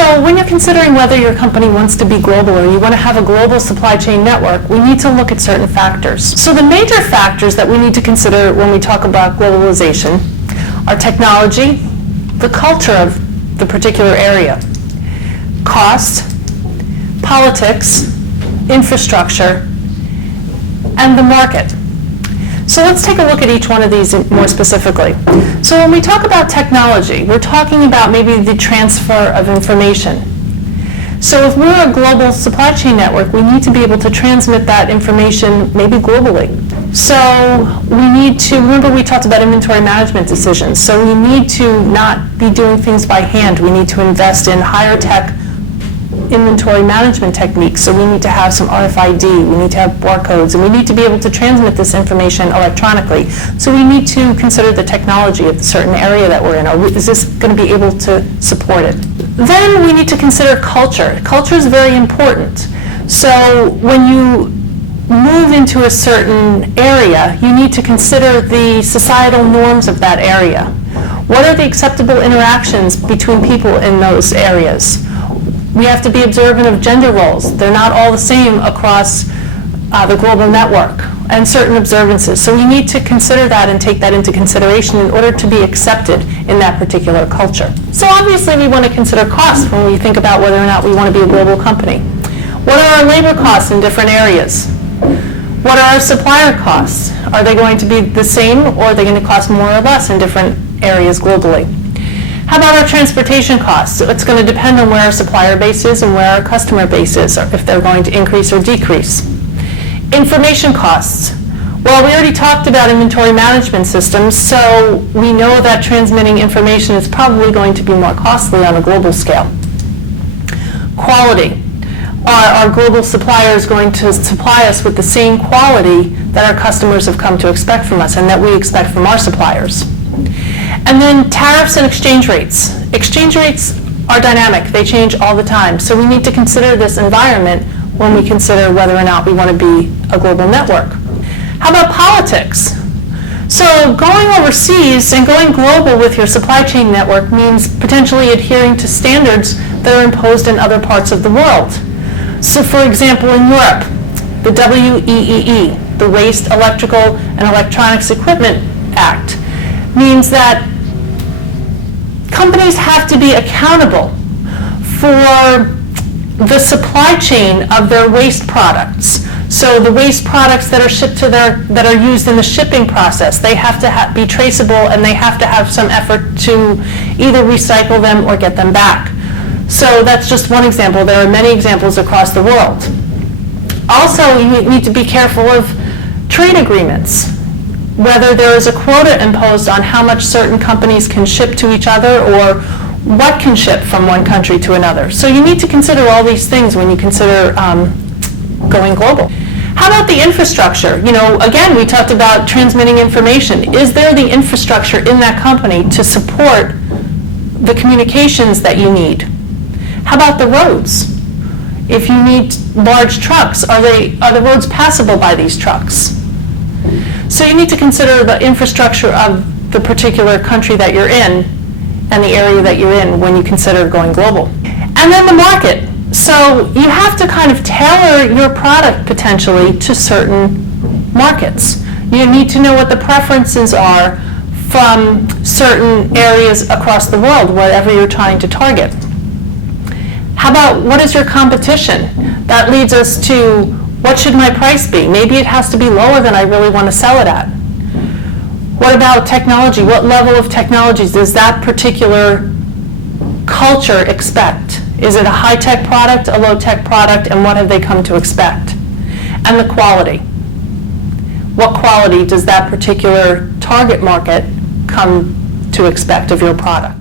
So when you're considering whether your company wants to be global or you want to have a global supply chain network, we need to look at certain factors. So the major factors that we need to consider when we talk about globalization are technology, the culture of the particular area, cost, politics, infrastructure, and the market. So let's take a look at each one of these more specifically. So when we talk about technology, we're talking about maybe the transfer of information. So if we're a global supply chain network, we need to be able to transmit that information maybe globally. So we need to, remember we talked about inventory management decisions, so we need to not be doing things by hand. We need to invest in higher tech inventory management techniques. So we need to have some RFID, we need to have barcodes, and we need to be able to transmit this information electronically. So we need to consider the technology of the certain area that we're in. Is this going to be able to support it? Then we need to consider culture. Culture is very important. So when you move into a certain area, you need to consider the societal norms of that area. What are the acceptable interactions between people in those areas? We have to be observant of gender roles. They're not all the same across the global network, and certain observances. So we need to consider that and take that into consideration in order to be accepted in that particular culture. So obviously we want to consider cost when we think about whether or not we want to be a global company. What are our labor costs in different areas? What are our supplier costs? Are they going to be the same, or are they going to cost more or less in different areas globally? How about our transportation costs? It's going to depend on where our supplier base is and where our customer base is, or if they're going to increase or decrease. Information costs. Well, we already talked about inventory management systems, so we know that transmitting information is probably going to be more costly on a global scale. Quality. Are our global suppliers going to supply us with the same quality that our customers have come to expect from us and that we expect from our suppliers? And then tariffs and exchange rates. Exchange rates are dynamic. They change all the time. So we need to consider this environment when we consider whether or not we want to be a global network. How about politics? So going overseas and going global with your supply chain network means potentially adhering to standards that are imposed in other parts of the world. So for example, in Europe, the WEEE, the Waste, Electrical, and Electronics Equipment Act, means that companies have to be accountable for the supply chain of their waste products. So the waste products that are shipped to that are used in the shipping process, they have to be traceable, and they have to have some effort to either recycle them or get them back. So that's just one example. There are many examples across the world. Also, you need to be careful of trade agreements, whether there is a quota imposed on how much certain companies can ship to each other or what can ship from one country to another. So you need to consider all these things when you consider going global. How about the infrastructure? You know, again, we talked about transmitting information. Is there the infrastructure in that company to support the communications that you need? How about the roads? If you need large trucks, are the roads passable by these trucks? So you need to consider the infrastructure of the particular country that you're in and the area that you're in when you consider going global. And then the market. So you have to kind of tailor your product potentially to certain markets. You need to know what the preferences are from certain areas across the world, whatever you're trying to target. How about what is your competition? That leads us to what should my price be? Maybe it has to be lower than I really want to sell it at. What about technology? What level of technologies does that particular culture expect? Is it a high-tech product, a low-tech product, and what have they come to expect? And the quality. What quality does that particular target market come to expect of your product?